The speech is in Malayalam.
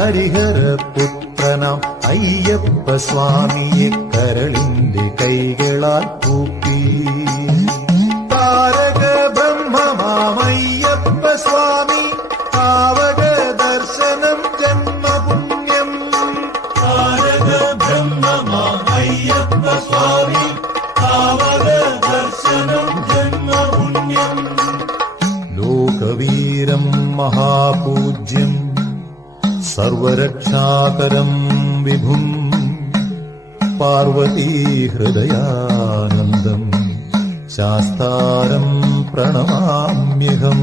ഹരിഹരപുത്രനാം അയ്യപ്പ സ്വാമിയെ കരളിന്റെ കൈകളാൽ കൂപ്പി. താരക ബ്രഹ്മമാമയ്യപ്പ സ്വാമി പാവക ദർശനം ജന്മപുണ്യം. താരക ബ്രഹ്മമാമയ്യപ്പ സ്വാമി പാവക ദർശനം ജന്മപുണ്യം. ലോകവീരം മഹാപൂജ്യം സർവരക്ഷാകരം വിഭും പാർവതീഹൃദയാനന്ദം ശാസ്താരം പ്രണമാമ്യഹം.